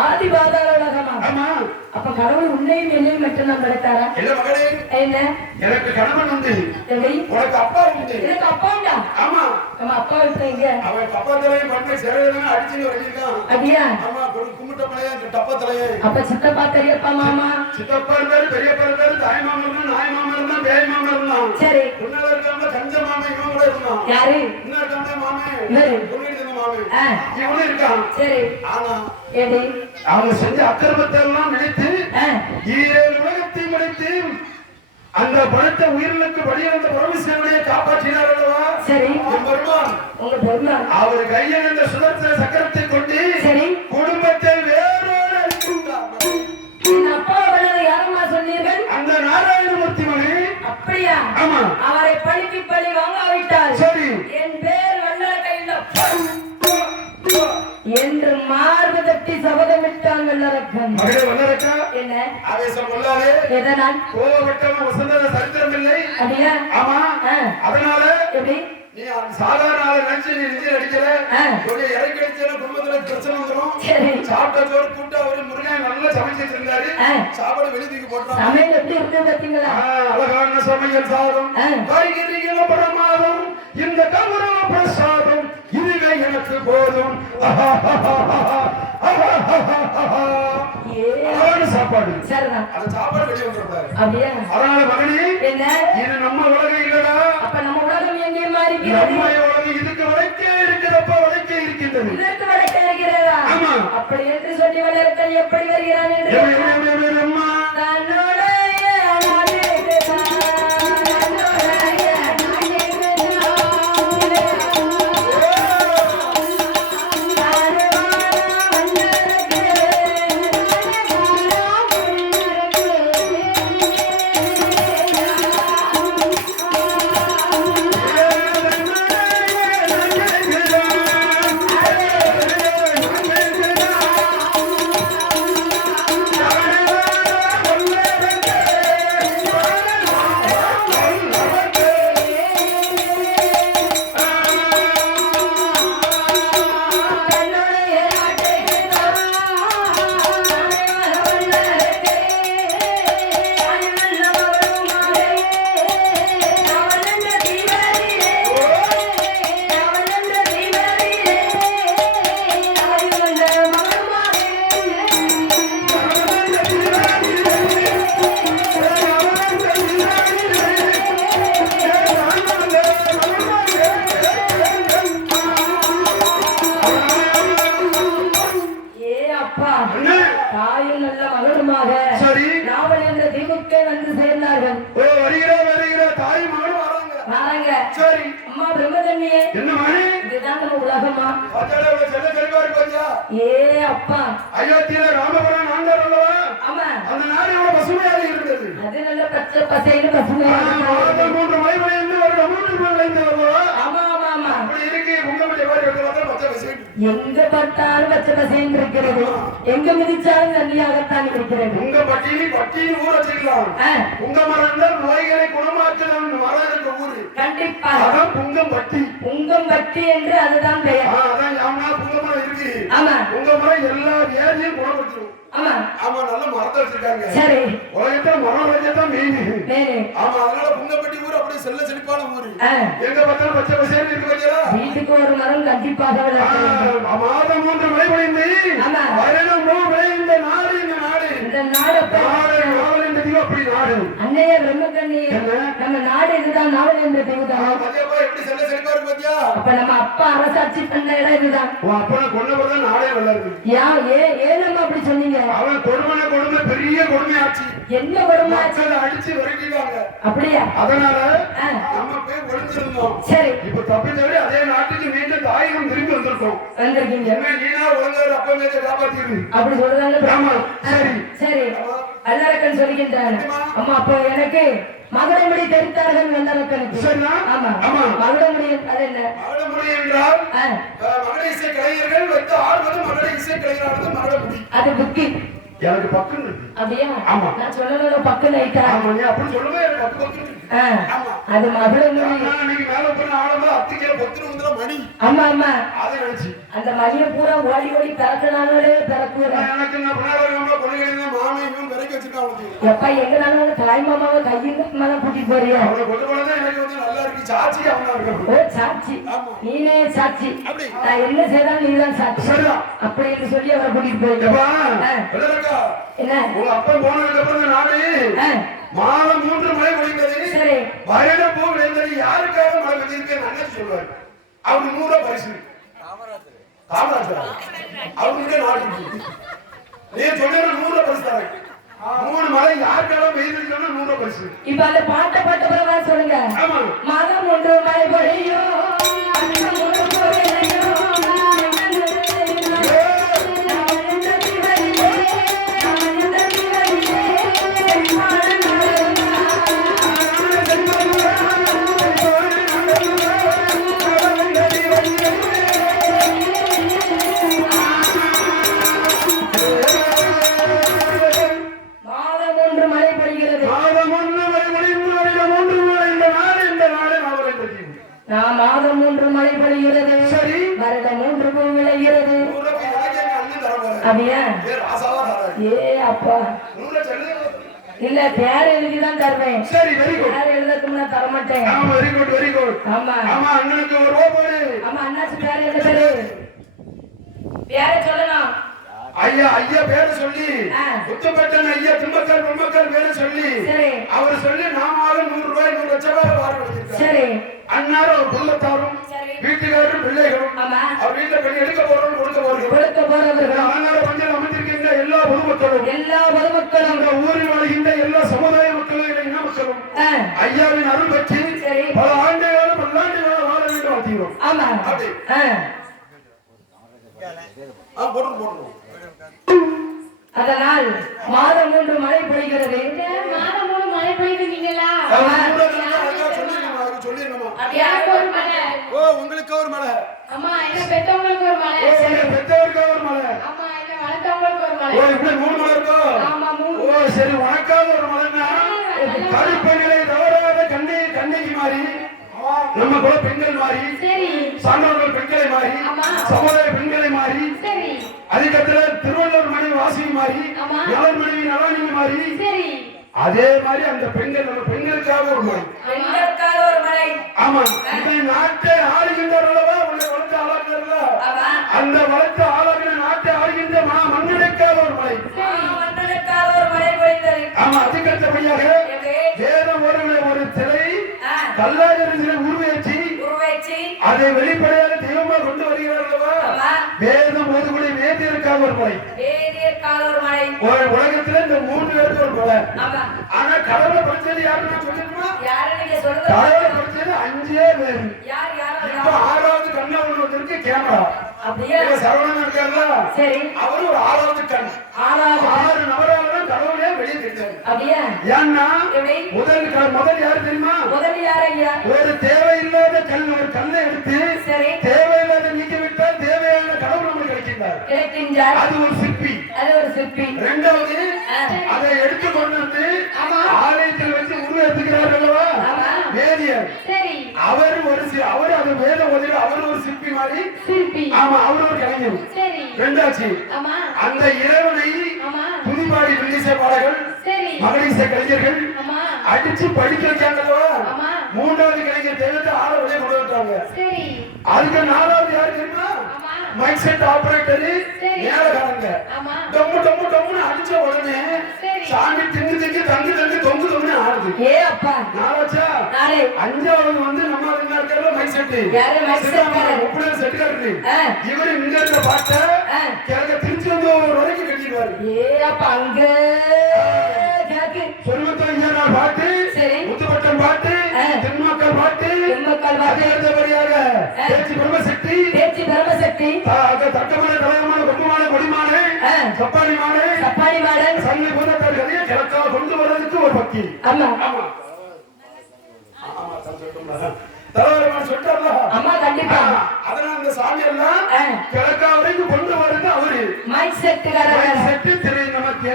ஆதி பாதாள உலகமா ஆமா அப்ப கடவுள் உன்னையும் என்னையும் மட்டும்தான் படைத்தாரா இல்ல மகளே? என்ன? எனக்கு கணவன் உண்டு. எப்படி உனக்கு அப்பா உண்டு. எனக்கு அப்பாண்டா ஆமா. நம்ம அப்பா இப்ப எங்க? அவன் டப்பா தலையும் பண்ண சிறையில அடிச்சு வச்சிருக்கான். அப்படியா? ஆமா கும்பிட்ட பழைய டப்பா தலையே. அப்ப சித்தப்பா பெரியப்பா மாமா? சித்தப்பா இருந்தாரு பெரியப்பா இருந்தாரு தாய் மாமா இருந்தா நாய் மாமா இருந்தா பேய் மாமா இருந்தான். சரி. முன்னால இருக்காம கஞ்ச மாமா இவன் கூட இருந்தான். யாரு? இருக்காம மாமே. ஆ, இவனும் இருக்கான். சரி. ஆனா அவங்க செஞ்ச அக்கிரமத்தை எல்லாம் நினைத்து ஈரேழு உலகத்தையும் அழைத்து அந்த பணத்தை உயிர்களுக்கு வழியிழந்த பரமசிவனையை காப்பாற்றினார் அல்லவா? சரி. பெருமான். உங்க பெருமாள் அவர் கையில் சுதர்சன சக்கரத்தை கொண்டு சரி. குடும்பத்தை வேறோடு அழித்துள்ளார் என் அப்பா வல்லதை யாரம்மா சொன்னீர்கள்? அந்த நாராயணமூர்த்தி மகனே. அப்படியா? ஆமா. எதனால்? கோவப்பட்டவன் வசந்த சரித்திரம் இல்லை. அப்படியா? ஆமா. அதனால எப்படி? நீ சாதாரண ஆளை நினைச்சு நீ நெஞ்சு அடிக்கல. கொஞ்சம் இறக்கி அடிச்சா குடும்பத்துல பிரச்சனை வந்துடும் சாப்பிட்ட சோறு கூட்ட அவரு முருகன் நல்லா சமைச்சிட்டு இருந்தாரு. சாப்பாடு வெளிய தூக்கி போட்டான். சமையல் எப்படி இருக்கு பாத்தீங்களா ஆ, அழகான சமையல் சாதம். பிரமாதம் இந்த கௌரவ பிரசாதம். எனக்கு போதும் சாப்பாடு அந்த சாப்பாடு வெளியே வந்துடக்கூடாது அதனால மகனே இது நம்ம உலகம் இல்லடா அப்ப நம்ம உலகம் எங்கே மாறிக்கிறது நம்ம உலகம் இதுக்கு வரைக்கே இருக்கிறப்ப வரைக்கே இருக்கின்றது இதற்கு வடக்கு இருக்கிறதா ஆமா. அப்படி என்று சொல்லி வளர்த்தல் எப்படி வருகிறான் என்று உலகமா? ஏ அப்பா. அயோத்தியில ராமபுரம் அல்லவா ஆமா. அந்த நாடு எவ்வளவு பசுமையாக இருக்கிறது அது நல்ல பச்சை பசைன்னு மூன்று மூன்று அல்லவா ஆமா ஆமா ஆமா. அப்படி இருக்கு உங்களை மாதிரி பச்சை பசுமை எங்க பார்த்தாலும் பச்சை பசைன்னு இருக்கிறது. எங்க மிதிச்சாலும் தண்ணியாகத்தான் இருக்கிறது. உங்க பட்டினி பட்டினி ஊற வச்சுக்கலாம் ஆ, உங்க மரம் தான் நோய்களை குணமாக்குதான் மரம் இருக்க. ஊரு கண்டிப்பா. அதான் புங்கம் பட்டி பட்டி என்று அதுதான் பெயர். அதான் யாமனா புங்க மரம் இருக்கு. ஆமா. உங்க மரம் எல்லா வியாதியும் குணப்படுத்திடும் ஆமா. ஆமா நல்ல மரத்தை வச்சிருக்காங்க. சரி. உலகத்துல மரம் வச்சதான் மெயின் ஆமா அதனால புங்கப்பட்டி ஊர் அப்படியே செல்ல செழிப்பான ஊரு. எங்க பார்த்தாலும் பச்சை பசேன்னு இருக்கு வீட்டுக்கு ஒரு மரம் கண்டிப்பாக வளர்க்க வேண்டும் ஆ, மாதம் மூன்று மழை பெய்ந்து ஆமா. வருடம் மூணு மழை இந்த நாடு இந்த நாடு இந்த நாடு நாடு நாவல் என்பது அப்படி நாடு அன்னைய பிரம்மக்கண்ணி? நம்ம நாடு இதுதான் நாவல் என்ற தெய்வதான் அப்ப நம்ம அப்பா அரசாட்சி பண்ண இடம் இதுதான். நாடே இருக்கு. யா ஏ ஏன் நம்ம அப்படி சொன்னீங்க? அவன் கொடுமைன கொடுமை பெரிய கொடுமை ஆச்சு என்ன வருமாச்சு மக்களை அடிச்சு விரட்டிட்டாங்க. அப்படியா? அதனால நம்ம போய் ஒளிஞ்சிருந்தோம். சரி. இப்ப தப்பித்தபடி அதே நாட்டுக்கு மீண்டும் தாயகம் திரும்பி வந்திருக்கோம். வந்திருக்கீங்க. என்ன நீனா ஒழுங்கா அப்பா மேய்ச்ச காப்பாத்திரு அப்படி சொல்றாங்க ஆமா சரி. சரி. அல்லரக்கன் சொல்லுகின்றான் அம்மா அப்போ எனக்கு மகுடமுடி தெரித்தார்கள் வல்லரக்கனுக்கு சரிண்ணா? ஆமா. ஆமா. மகுடமுடி அது என்ன? ஆட முடி என்றால் மகளிர் இசை கலைஞர்கள் வைத்து ஆடுவது மகளிர் இசை கலைஞரானது மகள முடி. அது புக்கி எனக்கு இருக்கு. அப்படியா? ஆமா. நான் சொல்லணும் பக்கு நைட்டா ஆமா நீ அப்படி சொல்லுமே எனக்கு ஆ, ஆமா. அது அன்னைக்கு மேல அத்திக்கே மணி. ஆமா ஆமா. நினைச்சு. அந்த மணியை பூரா ஓடி ஓடி பிறக்கினாலே பிறக்குறேன் எனக்கு பின்னால இருக்கவங்கள கொண்டு கிடையாது மாமையும் தாய் மாமாவை கையும் கட்டமா கூட்டிட்டு போறியா? கொண்டு போனதான் எனக்கு வந்து நல்லா இருக்கு சாட்சி அவனா இருக்கணும் ஓ சாட்சி. ஆமா. நீனே சாட்சி. நான் என்ன செய்தாலும் நீதான் சாட்சி. சரிதான். அப்படின்னு சொல்லி அவரை கூட்டிட்டு எப்பா? போயிருக்கேன் வெள்ளலக்கா என்ன? உங்க அப்பா போனதுக்கு அப்புறம் நானே. ஆ, மாதம் மூன்று மழை பொழிந்தது சரி. வருட பூ விளைந்தது யாருக்காக மழை பெய்திருக்கு அண்ணன் சொல்லுவார். அவருக்கு நூறு பரிசு. காமராஜர். அவருக்கு நாட்டு நீ சொல்ற நூறு ரூபாய் பரிசு தரேன் மூணு மழை யாருக்காக பெய்திருக்கணும் ரூபாய் பரிசு. இப்ப அந்த பாட்டை பாட்டு சொல்லுங்க. மதம் ஒன்று மழை பொழியும். அப்பா. இல்ல பேர் எழுதி தான் தருவேன். சரி வெரி குட் பேர் எழுதக்கும் நான் தர மாட்டேன். ஆமா வெரி குட் வெரி குட் ஆமா. ஆமா அண்ணனுக்கு ஒரு ரூபா போடு ஆமா அண்ணாச்சி பேர் என்ன பேரு சொல்லணும். ஐயா ஐயா பேரை சொல்லி. ஆ. முத்துப்பட்டன் ஐயா தும்பக்கல் பொம்மக்கல் பேரை சொல்லி. அவர் சொல்லி நாமாவது நூறு ரூபாய் நூறு லட்சம் ரூபாய் அன்னாரும் அவர் குடும்பத்தாரும் சரி. வீட்டுக்காரரும் பிள்ளைகளும் ஆமா. அவர் வீட்டுல பெண் எடுக்க போறவங்க கொடுக்க போறவங்க கொடுக்க போறவர்கள். இந்த ஊரில் வாழ்கின்ற எல்லா சமுதாய மக்களும் இன மக்களும்? ஐயாவின் அருள் பெற்று சரி. பல ஆண்டுகளும் பல்லாண்டு காலம் வாழ வேண்டும் வாழ்த்துகிறோம் ஆமா. அப்படி. போட்டு போட்டு அதனால் மாதம் மூன்று மழை பொழிகிறது மாதம் மூணு மழை ஒரு மழை? ஓ உங்களுக்கு ஒரு மலை அம்மா என்ன பெத்தவங்களுக்கு ஒரு மழை. பெற்றோருக்கு ஒரு மழை. இப்படி மூணு மலை இருக்கோ? ஆமா மூணு. ஓ சரி உனக்காக ஒரு மலைன்னா கருப்பணிகளை தவறாத கண்ணி கண்ணிக்கு மாறி நம்ம கூட பெண்கள் மாறி சான்றோர்கள் பெண்களை மாறி. சமுதாய பெண்களை மாறி அதுக்கத்துல திருவள்ளுவர் மனைவி வாசி மாறி. நலன் மனைவி நலனி மாறி அதே மாதிரி அந்த பெண்கள் நம்ம பெண்களுக்காக ஒரு மழை ஆமா. இந்த நாட்டை ஆளுகின்றவர்களவா உன்னை வளர்த்து ஆளாக்குறதா அந்த வளர்த்து மா மன்னனுக்காக ஒரு மலை. மன்னனுக்காக ஒரு மழை பொழிந்தது ஆமா அதுக்கடுத்தபடியாக? வேதம் ஒரு ஒரு சிலை ஆ, கல்லாஜரிசிலை உருவேற்றி உருவாச்சு அதை வெளிப்படையாக தெய்வமா கொண்டு வருகிறார்களவா ஆமா. வேதம் ஒதுக்குடி ஒரு வேதியற்காக ஒரு மழை ஒரு உலகத்துல இந்த மூன்று பேருக்கு ஒரு மலை ஆமா. ஆனா கடவுளை படிச்சது யாருன்னு சொல்லிருக்குமா யாரு நீங்க சொல்றது கடவுளை படிச்சது அஞ்சே பேரு. யார் யாரோ இப்ப யாரோ ஆறாவது கண்ணா ஒண்ணு வந்திருக்கு கேமரா. அப்படியே? சரவணன் சரி. அவரு ஒரு ஆறாவது கண். ஆறாவது ஆறு நபராக கடவுளே வெளியே தெரிஞ்சாரு. அப்படியே? ஏன்னா முதல் முதல் யாரு தெரியுமா? முதல் யார் ஐயா? ஒரு தேவையில்லாத கல் ஒரு கல்லை எடுத்து சரி. தேவையில்லாத நீக்கிவிட்டால் தேவையான கடவுள் நமக்கு கிடைக்கின்றார். கிடைக்கின்றார். அது ஒரு சிற்பி. அது ஒரு சிற்பி. இரண்டாவது ஆ, அதை எடுத்து கொண்டு வந்து. ஆலயத்தில் வச்சு ஆமா. வேதியர் சரி. அவர் ஒரு அவர் அது வேத உதவி அவர் ஒரு சிற்பி மாதிரி. சிற்பி. ஆமா அவர் ஒரு கலைஞர். சரி. ரெண்டாச்சு. ஆமா. அந்த இறைவனை ஆமா. புதுப்பாடி வில்லிசை பாடகர் சரி. மகளிசை கலைஞர்கள் ஆமா. அடிச்சு படிக்க ஆமா. மூன்றாவது கலைஞர் தெய்வத்தை வெளியே கொண்டு வந்துட்டாங்க. சரி. அதுக்கு நாலாவது யாரு தெரியுமா? மைக் செட் ஆபரேட்டர் ஆமா. டம்மு டம்மு டம்முன்னு அடிச்ச உடனே. சாமி திங்கு திங்கு தங்கு தங்கு தொங்கு தொங்குன்னு ஆடுது. ஏ அப்பா. நாலாச்சா நாளை. அஞ்சாவது வந்து நம்ம இருந்தா இருக்கிற மைக் செட் யாரு set காரர்? முப்பது செட் ஆ. இவரு இங்க இருந்த பாட்ட. கிழக்க திருச்செந்தூர் வரைக்கும் கட்டிடுவாரு. ஏ அப்பா அங்க. பேச்சு பிரம்மசக்தி. பேச்சு தட்டமான தலைவமான கொம்புமான கொடிமான. சப்பானி மாடு சங்கி கிழக்கா கொண்டு வர்றதுக்கு ஒரு பக்தி. ஆமா. ஆமா. ஆமா, தான் சொல்லட்டும்ல. தலைவரமான சொல்லிட்டார்ல அம்மா கண்டிப்பா. அதனால அந்த சாமி எல்லாம். கிழக்கா வரைக்கும் கொண்டு வர்றது அவரு. மைக் செட்டுக்காரர்? செட்டு திரு நமக்கு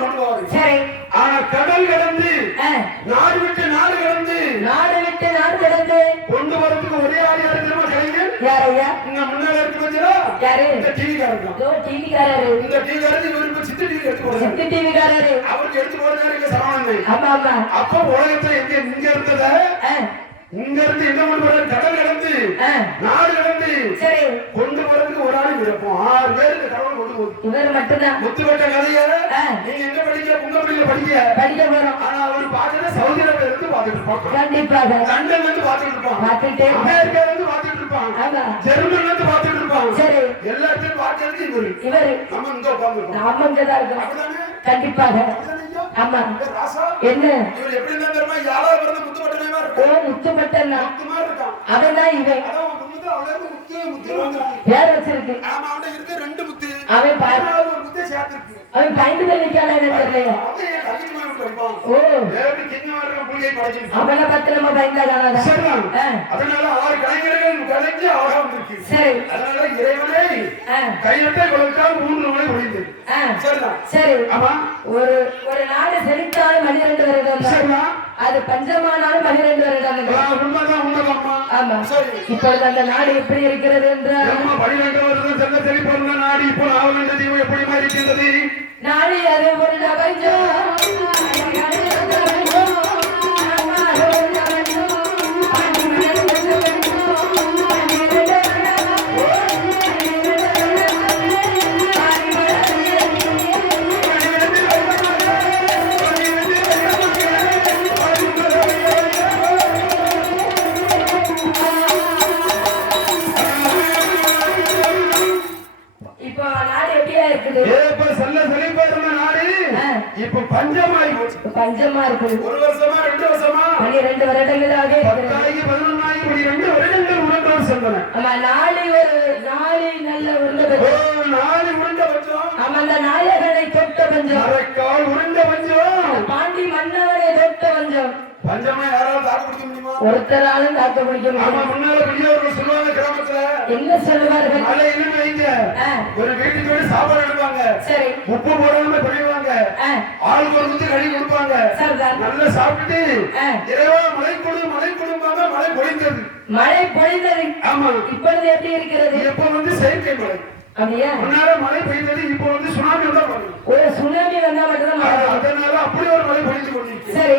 கொண்டு வருவாரு சரி. ஆனா கடல் கடந்து ஆ, நாடு விட்டு நாடு விட்டு நாடு கடந்து. கொண்டு வரதுக்கு ஒரே ஆள் யாரு தெரியுமா? கலைஞர். யார் ஐயா இங்க முன்னால இருக்கு பார்த்தீங்களா யாரு? இந்த டிவி காரங்க இதோ டிவி காரரு இந்த டிவி காரங்க இவரு இப்ப சித்த டிவி எடுத்து போடுறாரு. சித்தி டிவி காரரு அவருக்கு எடுத்து போடுறாரு எங்க சரவணன். ஆமா ஆமா. அப்ப உலகத்துல எங்க இங்க இருந்தத? இங்க இருந்து என்ன கொண்டு போறாரு? கடல் கடந்து. நாடு கடந்து. சரி. கொண்டு போறதுக்கு ஒரு ஆள் இருப்போம் ஆறு பேர் இந்த கடவுள் கொண்டு போகுது. இவர் மட்டும்தான். முத்துப்பட்ட கதைய ஆ. நீங்க படிக்க புங்கப்பள்ளியில படிக்க. படிக்க போறோம். ஆனா அவர் பாத்துட்டு இருப்பான் கண்டிப்பாக லண்டன்ல இருந்து பாத்துட்டு இருப்பான் பார்த்துட்டே அமெரிக்கால இருந்து பாத்துட்டு இருப்பான் ஆமா. ஜெர்மன்ல இருந்து பாத்துட்டு இருப்பான் சரி. எல்லாத்தையும் பாக்குறது இவரு. இவரு. நம்ம இங்க உட்கார்ந்துருக்கோம். நாம இங்கதான் இருக்கோம். அப்படிதானே? கண்டிப்பாக அப்படிதானே ஐயா? ஆமா. ஏ ராசா? என்ன? இவர் எப்படி இருந்தா தெரியுமா? பிறந்த முத்துப்பட்டனே ஓ இருக்கான். இவன். பேர் வச்சிருக்கு. ஆமா அவன்கிட்ட இருக்கு ரெண்டு முத்து. அவன் அவன் பயந்து அவன் ஓ. ஏழு பயந்தா காணாதா. சரிதான் அதனால ஆறு கலைஞர்கள் கலைஞ்சு அழகா வந்திருக்கு சரி. அதனால இறைவனை மூன்று சரிதான் சரி. ஆமா. ஒரு ஒரு நாடு செழித்தாலும் வருடம். சரிதான் அது பஞ்சமானாலும் பன்னிரெண்டு வருடம். உண்மைதான் ஆமா. சரி. இப்பொழுது அந்த நாடு எப்படி இருக்கிறது என்றால் பனிரெண்டு வருடம் செல்ல செழிப்பொருந்த நாடு இப்போ ஆவலண்ட தீவு எப்படி மாறி இருக்கின்றது நாடு அது உள்ள பஞ்சம் ஆமா நாளை ஒரு நாளை நல்ல உருண்டை பஞ்சம் நாடு உருண்ட பஞ்சம் ஆமா அந்த நாயகனை தொட்ட பஞ்சம். அரைக்கால் உருண்ட பஞ்சம் பாண்டி மன்னவனை தொட்ட பஞ்சம். பஞ்சமா யாராலும் தாக்கு பிடிக்க முடியுமா? ஒருத்தராலும் தாக்க பிடிக்க ஆமா முடியும் முன்னால பெரியவர்கள் சொல்லுவாங்க கிராமத்துல. என்ன சொல்லுவார்கள்? வைங்க. ஒரு வீட்டுக்கு வீடு சாப்பாடு எடுப்பாங்க. சரி. உப்பு போடாம பண்ணிடுவாங்க. ஆ, ஆளுக்கு ஒரு முத்து கழி கொடுப்பாங்க. நல்லா சாப்பிட்டுட்டு. இறைவா மழை கொடு மழை கொடுப்பாங்க மழை பொழிந்தது. மழை பொழிந்தது. ஆமா இப்பொழுது எப்படி இருக்கிறது? இப்ப வந்து செயற்கை மழை. அப்படியா? முன்னால மழை பெய்தது இப்ப வந்து சுனாமி வருது ஒரு சுனாமி வந்தா பெய்யும். அதனால அப்படி ஒரு மழை பொழிஞ்சு கொண்டிருக்கு சரி.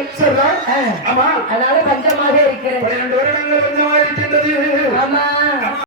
ஆமா. அதனால பஞ்சமாக இருக்கிறது. வருடங்கள் இருக்கின்றது. ஆமா.